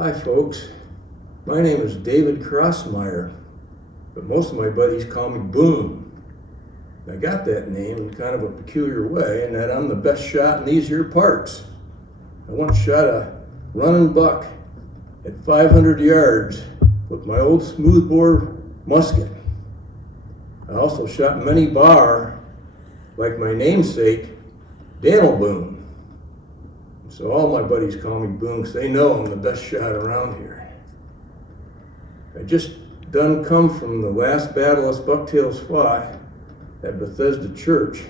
Hi folks, my name is David Crossmire, but most of my buddies call me Boone. I got that name in kind of a peculiar way in that I'm the best shot in these here parts. I once shot a running buck at 500 yards with my old smoothbore musket. I also shot many bar like my namesake, Daniel Boone. So all my buddies call me Boone because they know I'm the best shot around here. I just done come from the last battle us Bucktails fought at Bethesda Church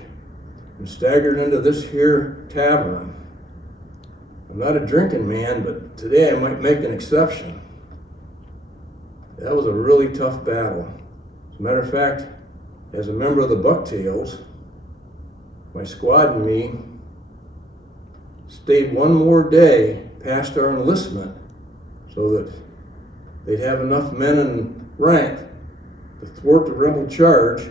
and staggered into this here tavern. I'm not a drinking man, but today I might make an exception. That was a really tough battle. As a matter of fact, as a member of the Bucktails, my squad and me stayed one more day past our enlistment so that they'd have enough men in rank to thwart the rebel charge,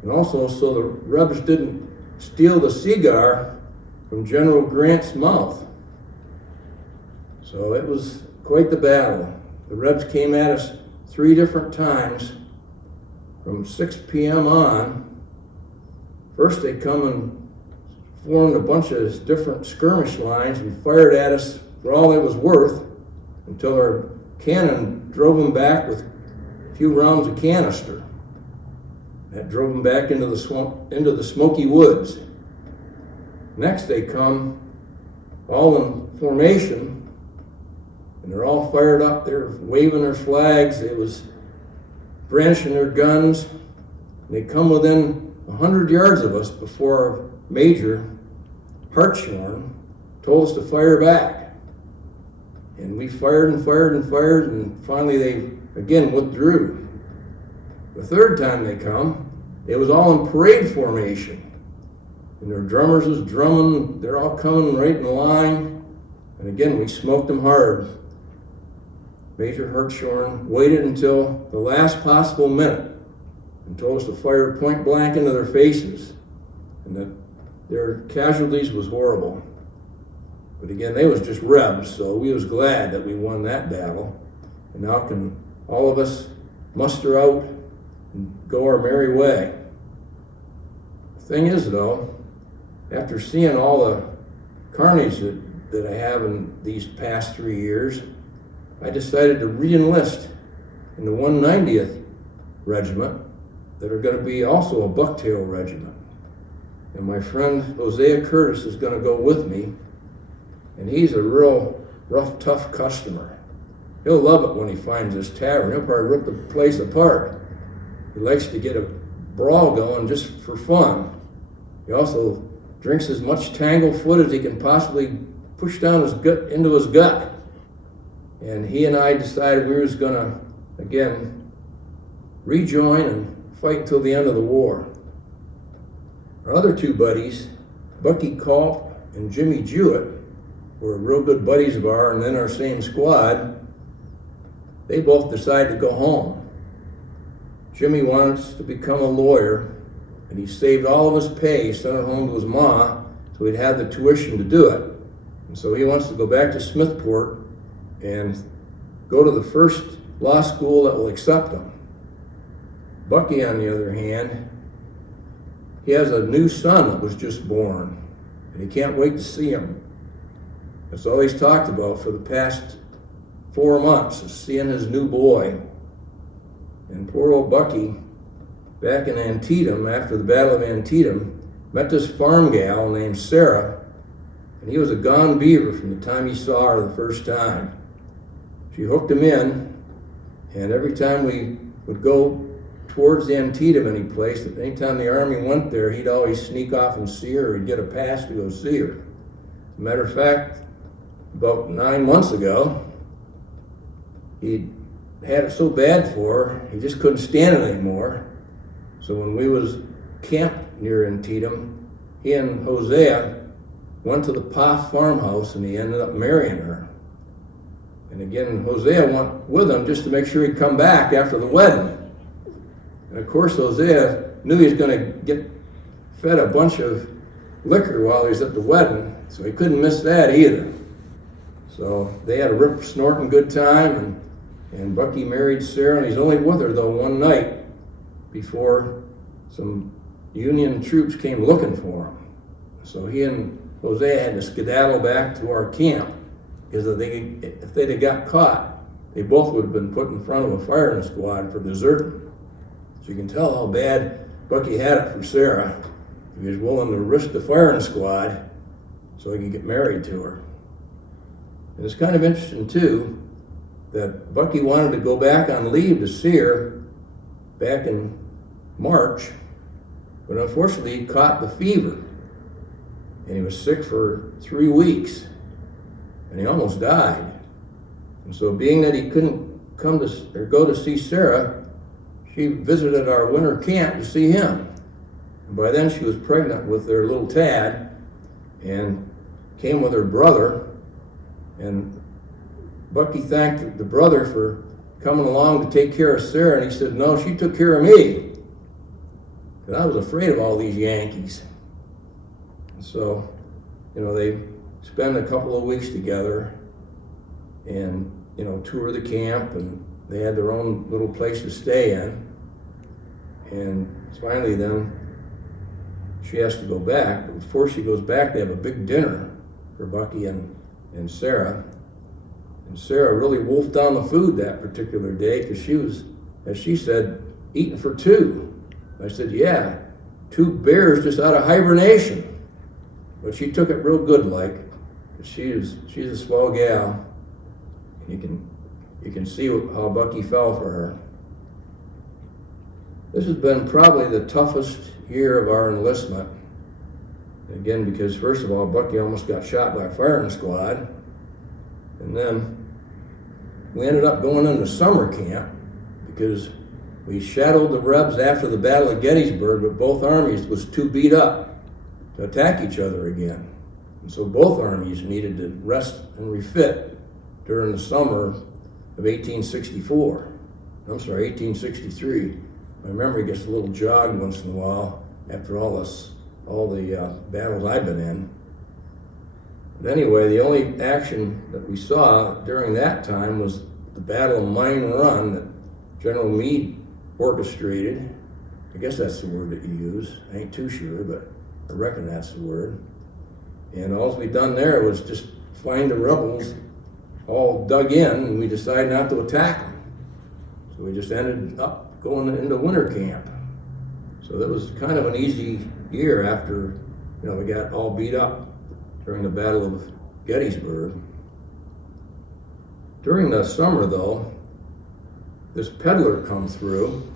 and also so the rebels didn't steal the cigar from General Grant's mouth. So it was quite the battle. The rebels came at us 3 different times from 6 p.m. on. First they come and formed a bunch of different skirmish lines and fired at us for all it was worth until our cannon drove them back with a few rounds of canister. That drove them back into the swamp, into the smoky woods. Next they come all in formation, and they're all fired up. They're waving their flags. They was brandishing their guns. And they come within 100 yards of us before our major, Hartshorn, told us to fire back. And we fired and fired and fired, and finally they again withdrew. The third time they come, it was all in parade formation. And their drummers was drumming, they're all coming right in line. And again, we smoked them hard. Major Hartshorn waited until the last possible minute and told us to fire point blank into their faces. And that their casualties was horrible. But again, they was just rebs, so we was glad that we won that battle. And now can all of us muster out and go our merry way. The thing is though, after seeing all the carnage that I have in these past 3 years, I decided to re-enlist in the 190th Regiment that are going to be also a bucktail regiment. And my friend Hosea Curtis is going to go with me, and he's a real rough, tough customer. He'll love it when he finds this tavern. He'll probably rip the place apart. He likes to get a brawl going just for fun. He also drinks as much tanglefoot as he can possibly push down his gut into his gut. And he and I decided we was going to, again, rejoin and fight until the end of the war. Our other 2 buddies, Bucky Culp and Jimmy Jewett, were real good buddies of ours and in our same squad. They both decided to go home. Jimmy wants to become a lawyer, and he saved all of his pay, sent it home to his ma, so he'd have the tuition to do it. And so he wants to go back to Smithport and go to the first law school that will accept him. Bucky, on the other hand, he has a new son that was just born, and he can't wait to see him. That's all he's talked about for the past 4 months, is seeing his new boy. And poor old Bucky, back in Antietam, after the Battle of Antietam, met this farm gal named Sarah, and he was a gone beaver from the time he saw her the first time. She hooked him in, and every time we would go towards Antietam any place, anytime the Army went there, he'd always sneak off and see her, or he'd get a pass to go see her. As a matter of fact, about 9 months ago, he had it so bad for her, he just couldn't stand it anymore. So when we was camped near Antietam, he and Hosea went to the Poff farmhouse, and he ended up marrying her. And again, Hosea went with him just to make sure he'd come back after the wedding. And of course, Hosea knew he was going to get fed a bunch of liquor while he was at the wedding, so he couldn't miss that either. So they had a rip snorting good time, and Bucky married Sarah, and he's only with her though one night before some Union troops came looking for him. So he and Hosea had to skedaddle back to our camp, because if they'd have got caught, they both would have been put in front of a firing squad for deserting. So you can tell how bad Bucky had it for Sarah. He was willing to risk the firing squad so he could get married to her. And it's kind of interesting too that Bucky wanted to go back on leave to see her back in March, but unfortunately he caught the fever, and he was sick for 3 weeks, and he almost died. And so being that he couldn't come to or go to see Sarah, she visited our winter camp to see him. And by then she was pregnant with their little Tad and came with her brother. And Bucky thanked the brother for coming along to take care of Sarah, and he said, no, she took care of me, because I was afraid of all these Yankees. And so, they spent a couple of weeks together and, tour the camp, and they had their own little place to stay in. And finally then, she has to go back, but before she goes back, they have a big dinner for Bucky and Sarah. And Sarah really wolfed down the food that particular day, because she was, as she said, eating for two. I said, yeah, 2 bears just out of hibernation. But she took it real good like. She's a swell gal. And you can see how Bucky fell for her. This has been probably the toughest year of our enlistment. Again, because first of all, Bucky almost got shot by a firing squad. And then we ended up going into summer camp because we shadowed the Rebs after the Battle of Gettysburg, but both armies was too beat up to attack each other again. And so both armies needed to rest and refit during the summer of 1864. I'm sorry, 1863. My memory gets a little jogged once in a while after all the battles I've been in. But anyway, the only action that we saw during that time was the Battle of Mine Run that General Meade orchestrated. I guess that's the word that you use. I ain't too sure, but I reckon that's the word. And all we done there was just find the rebels all dug in, and we decided not to attack them. So we just ended up going into winter camp. So that was kind of an easy year after, we got all beat up during the Battle of Gettysburg. During the summer, though, this peddler come through,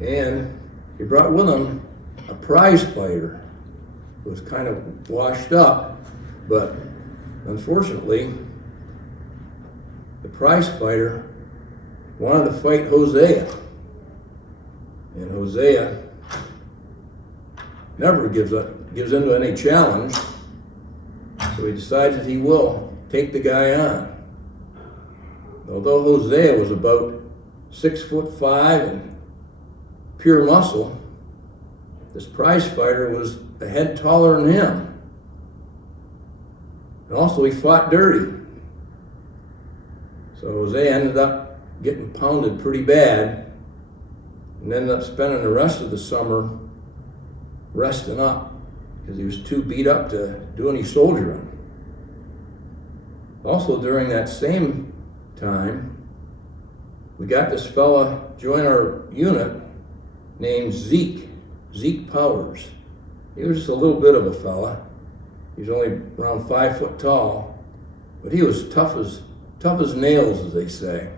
and he brought with him a prize fighter who was kind of washed up, but unfortunately, the prize fighter wanted to fight Hosea. And Hosea never gives in to any challenge, so he decides that he will take the guy on. Although Hosea was about 6'5" and pure muscle, this prize fighter was a head taller than him. And also he fought dirty. So Hosea ended up getting pounded pretty bad and ended up spending the rest of the summer resting up because he was too beat up to do any soldiering. Also during that same time, we got this fella join our unit named Zeke Powers. He was just a little bit of a fella. He was only around 5 foot tall, but he was tough as nails, as they say.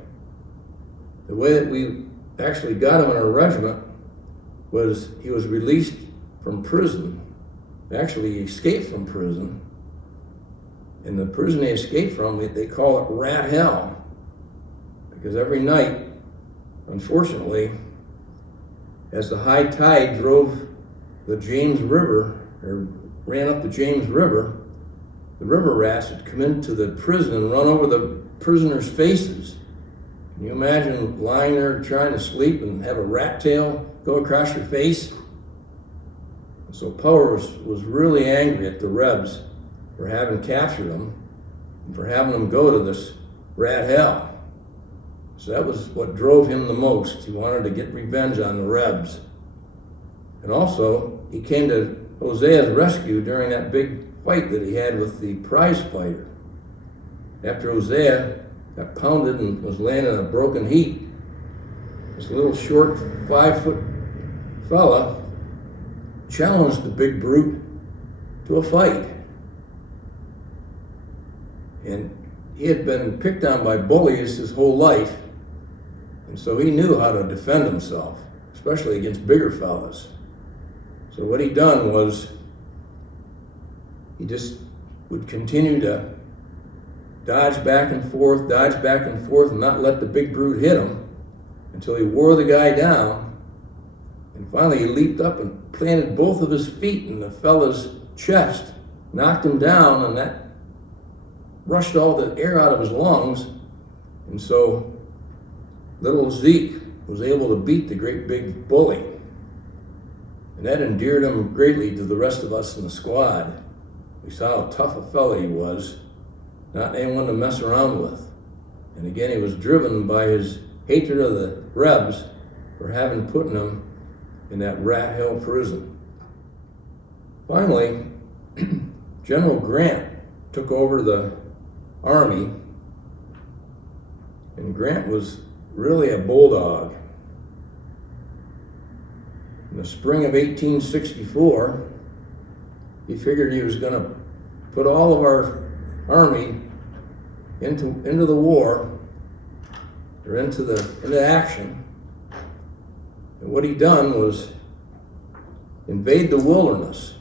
The way that we actually got him in our regiment was he was released from prison. Actually, he escaped from prison. And the prison he escaped from, they call it rat hell. Because every night, unfortunately, as the high tide drove the James River, or ran up the James River, the river rats would come into the prison and run over the prisoners' faces. Can you imagine lying there trying to sleep and have a rat tail go across your face? So Powers was really angry at the Rebs for having captured him, for having them go to this rat hell. So that was what drove him the most. He wanted to get revenge on the Rebs. And also, he came to Hosea's rescue during that big fight that he had with the prize fighter. After Hosea got pounded and was laying in a broken heap, this little short 5-foot fella challenged the big brute to a fight. And he had been picked on by bullies his whole life, and so he knew how to defend himself, especially against bigger fellas. So what he done was, he just would continue to dodge back and forth, and not let the big brute hit him until he wore the guy down. And finally he leaped up and planted both of his feet in the fella's chest, knocked him down, and that rushed all the air out of his lungs. And so little Zeke was able to beat the great big bully. And that endeared him greatly to the rest of us in the squad. We saw how tough a fella he was, not anyone to mess around with. And again, he was driven by his hatred of the Rebs for having put him in that rat hell prison. Finally, General Grant took over the Army, and Grant was really a bulldog. In the spring of 1864, he figured he was going to put all of our army into the war, or into action. And what he done was invade the wilderness,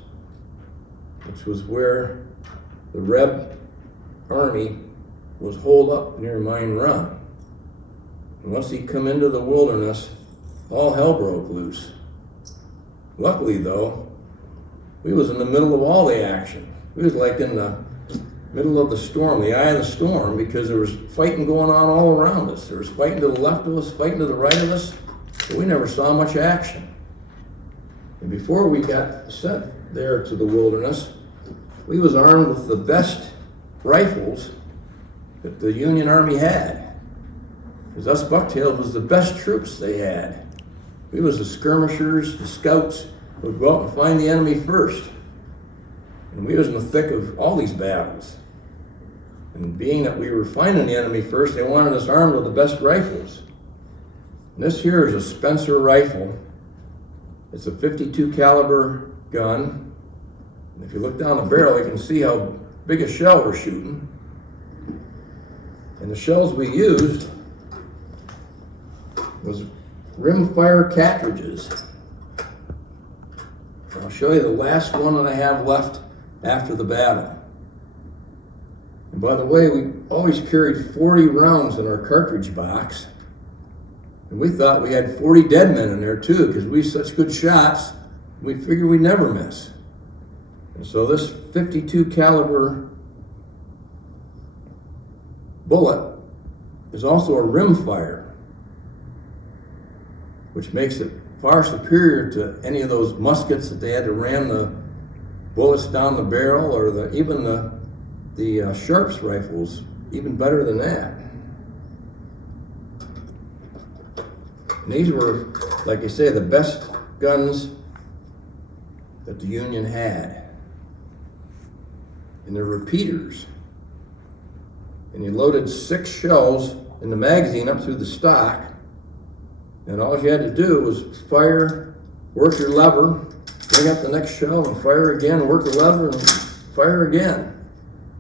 which was where the Reb army was holed up near Mine Run. And once he come into the wilderness, all hell broke loose. Luckily though, we was in the middle of all the action. We was like in the middle of the storm, the eye of the storm, because there was fighting going on all around us. There was fighting to the left of us, fighting to the right of us, but we never saw much action. And before we got sent there to the wilderness, we was armed with the best rifles that the Union Army had. Because us Bucktails was the best troops they had. We was the skirmishers, the scouts, who would go out and find the enemy first. And we was in the thick of all these battles. And being that we were finding the enemy first, they wanted us armed with the best rifles. And this here is a Spencer rifle. It's a .52 caliber gun. And if you look down the barrel, you can see how big a shell we're shooting. And the shells we used was rimfire cartridges. I'll show you the last one that I have left after the battle. And by the way, we always carried 40 rounds in our cartridge box. And we thought we had 40 dead men in there too, because we such good shots, we figured we'd never miss. And so this .52 caliber bullet is also a rimfire, which makes it far superior to any of those muskets that they had to ram the bullets down the barrel, or even the Sharps rifles, even better than that. And these were, like I say, the best guns that the Union had. And they're repeaters. And you loaded 6 shells in the magazine up through the stock, and all you had to do was fire, work your lever, bring up the next shell and fire again, work the lever and fire again.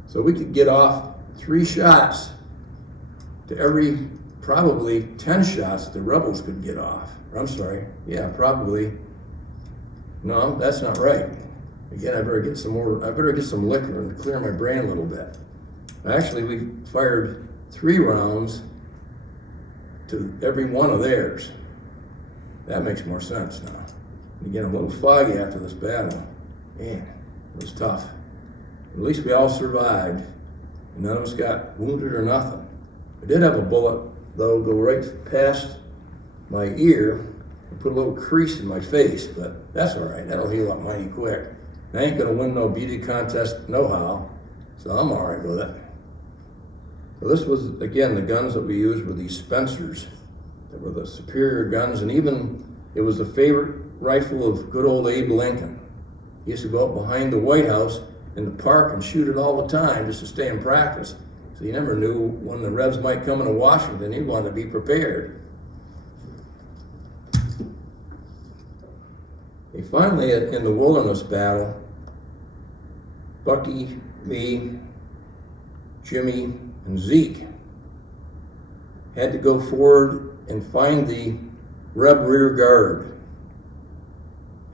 So we could get off 3 shots to every probably 10 shots the rebels could get off. I'm sorry, yeah, probably. No, that's not right. Again, I better get some liquor and clear my brain a little bit. Actually, we fired 3 rounds to every one of theirs. That makes more sense now. Again, I'm a little foggy after this battle. Man, it was tough. At least we all survived. None of us got wounded or nothing. I did have a bullet, though, go right past my ear and put a little crease in my face, but that's all right. That'll heal up mighty quick. I ain't gonna win no beauty contest no how, so I'm all right with it. Well, this was, again, the guns that we used were these Spencers. They were the superior guns, and even it was the favorite rifle of good old Abe Lincoln. He used to go up behind the White House in the park and shoot it all the time just to stay in practice. So you never knew when the Rebs might come into Washington. He wanted to be prepared. And finally, in the Wilderness Battle, Bucky, me, Jimmy, and Zeke had to go forward and find the Reb rear guard.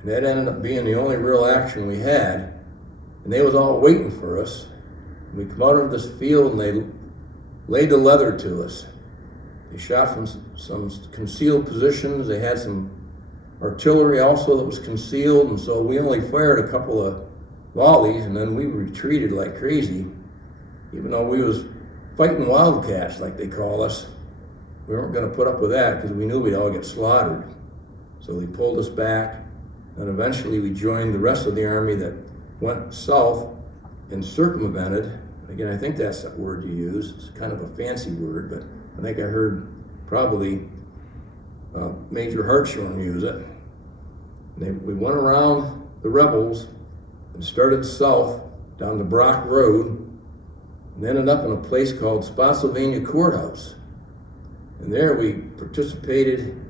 And that ended up being the only real action we had. And they was all waiting for us. We come out of this field and they laid the leather to us. They shot from some concealed positions. They had some artillery also that was concealed, and so we only fired a couple of volleys, and then we retreated like crazy. Even though we was fighting wildcats, like they call us, we weren't going to put up with that because we knew we'd all get slaughtered. So they pulled us back, and eventually we joined the rest of the army that went south and circumvented. Again, I think that's that word you use. It's kind of a fancy word, but I think I heard probably Major Hartshorn use it. We went around the rebels and started south down the Brock Road and ended up in a place called Spotsylvania Courthouse. And there we participated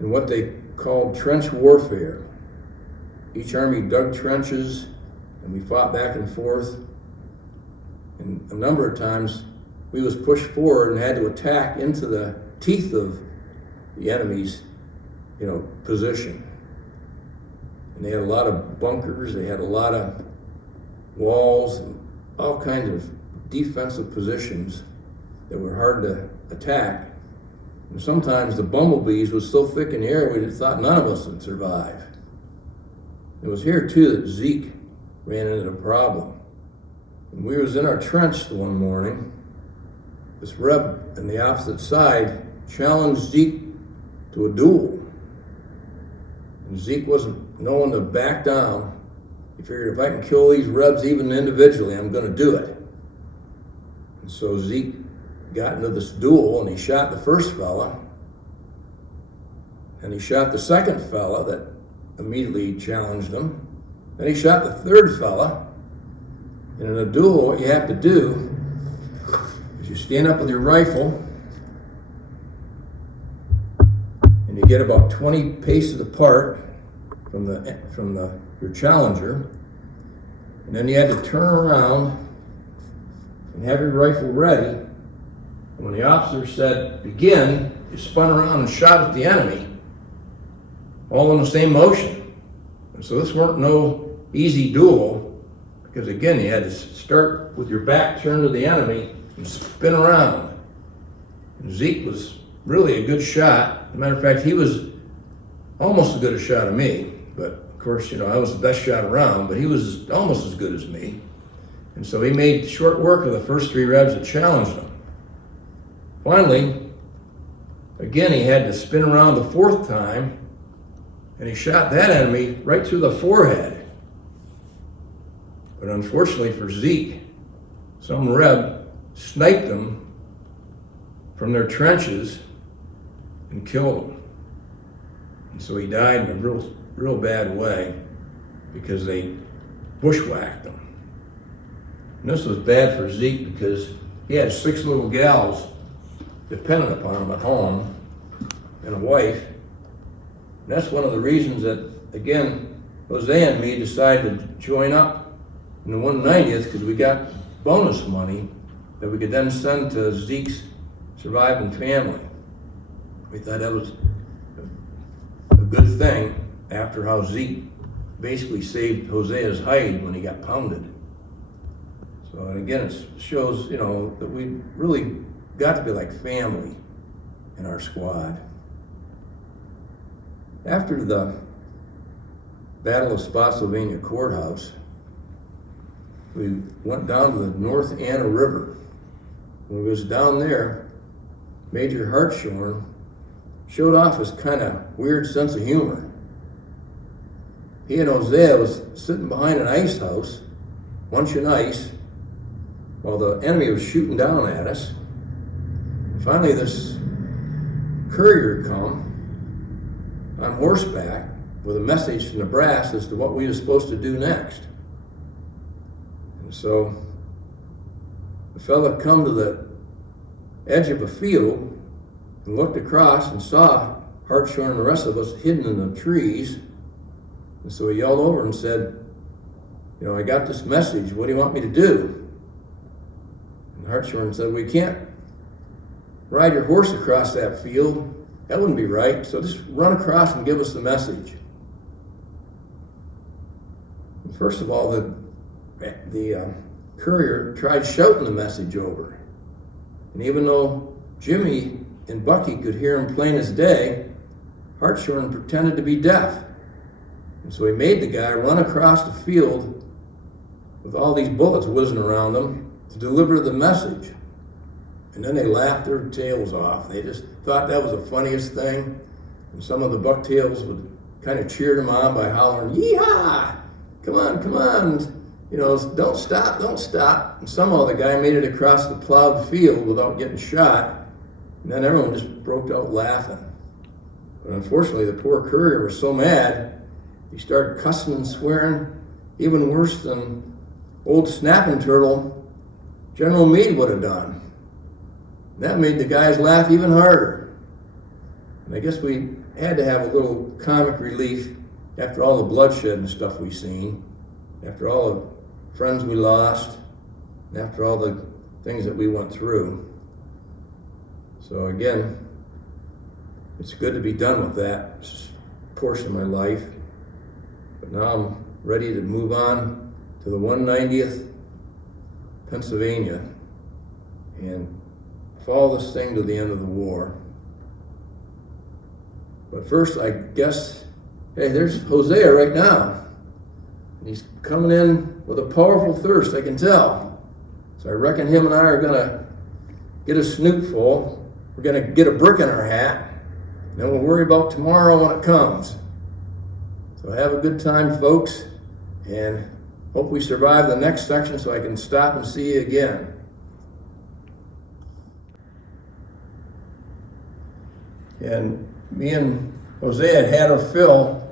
in what they called trench warfare. Each army dug trenches and we fought back and forth. And a number of times we was pushed forward and had to attack into the teeth of the enemy's, position. And they had a lot of bunkers, they had a lot of walls, and all kinds of defensive positions that were hard to attack. And sometimes the bumblebees was so thick in the air we thought none of us would survive. It was here too that Zeke ran into a problem. When we was in our trench one morning, this Reb on the opposite side challenged Zeke to a duel. And Zeke wasn't knowing to back down. He figured if I can kill these Rebs even individually, I'm going to do it. And so Zeke got into this duel and he shot the first fella. And he shot the second fella that immediately challenged him. Then he shot the third fella. And in a duel, what you have to do is you stand up with your rifle and you get about 20 paces apart from your challenger, and then you had to turn around and have your rifle ready. And when the officer said begin, you spun around and shot at the enemy, all in the same motion. And so this weren't no easy duel, because again, you had to start with your back turned to the enemy and spin around. And Zeke was really a good shot. As a matter of fact, he was almost as good a shot as me. But of course, I was the best shot around, but he was almost as good as me. And so he made short work of the first three Rebs that challenged him. Finally, again, he had to spin around the fourth time, and he shot that enemy right through the forehead. But unfortunately for Zeke, some Reb sniped him from their trenches and killed him. And so he died in a real bad way because they bushwhacked him. And this was bad for Zeke because he had 6 little gals dependent upon him at home and a wife. And that's one of the reasons that, again, Jose and me decided to join up in the 190th, because we got bonus money that we could then send to Zeke's surviving family. We thought that was a good thing after how Zeke basically saved Hosea's hide when he got pounded. So, and again, it shows, that we really got to be like family in our squad. After the Battle of Spotsylvania Courthouse, we went down to the North Anna River. When we was down there, Major Hartshorn showed off his kind of weird sense of humor. He and Hosea was sitting behind an ice house, munching ice, Well, the enemy was shooting down at us. Finally, this courier come on horseback with a message to Nebraska as to what we were supposed to do next. And so the fella come to the edge of a field and looked across and saw Hartshorn and the rest of us hidden in the trees. And so he yelled over and said, "You know, I got this message. What do you want me to do?" And Hartshorn said, "We can't ride your horse across that field. That wouldn't be right. So just run across and give us the message." And first of all, the courier tried shouting the message over. And even though Jimmy and Bucky could hear him plain as day, Hartshorn pretended to be deaf. And so he made the guy run across the field with all these bullets whizzing around them to deliver the message. And then they laughed their tails off. They just thought that was the funniest thing. And some of the Bucktails would kind of cheer them on by hollering, "Yeehaw! Come on, come on. You know, don't stop, don't stop." And somehow the guy made it across the plowed field without getting shot. And then everyone just broke out laughing. But unfortunately, the poor courier was so mad, he started cussing and swearing, even worse than old snapping turtle General Meade would have done. That made the guys laugh even harder. And I guess we had to have a little comic relief after all the bloodshed and stuff we've seen, after all the friends we lost, and after all the things that we went through. So again, it's good to be done with that portion of my life. But now I'm ready to move on to the 190th Pennsylvania and follow this thing to the end of the war. But first, I guess, hey, there's Hosea right now. He's coming in with a powerful thirst, I can tell. So I reckon him and I are gonna get a snoot full. We're gonna get a brick in our hat, and then we'll worry about tomorrow when it comes. So have a good time, folks, and hope we survive the next section so I can stop and see you again. And me and Hosea had our fill.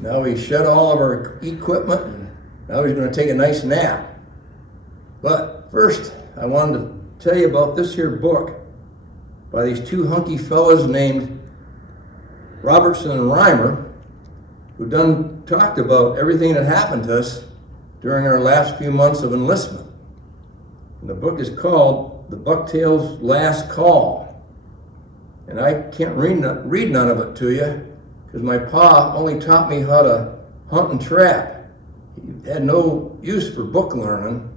Now we shed all of our equipment, and now he's going to take a nice nap. But first, I wanted to tell you about this here book by these two hunky fellas named Robertson and Reimer, who done talked about everything that happened to us during our last few months of enlistment. And the book is called The Bucktails Last Call. And I can't read none of it to you because my pa only taught me how to hunt and trap. He had no use for book learning,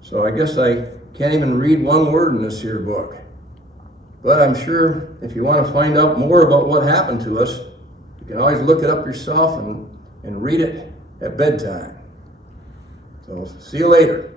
so I guess I can't even read one word in this here book. But I'm sure if you want to find out more about what happened to us, you can always look it up yourself and read it at bedtime. So see you later.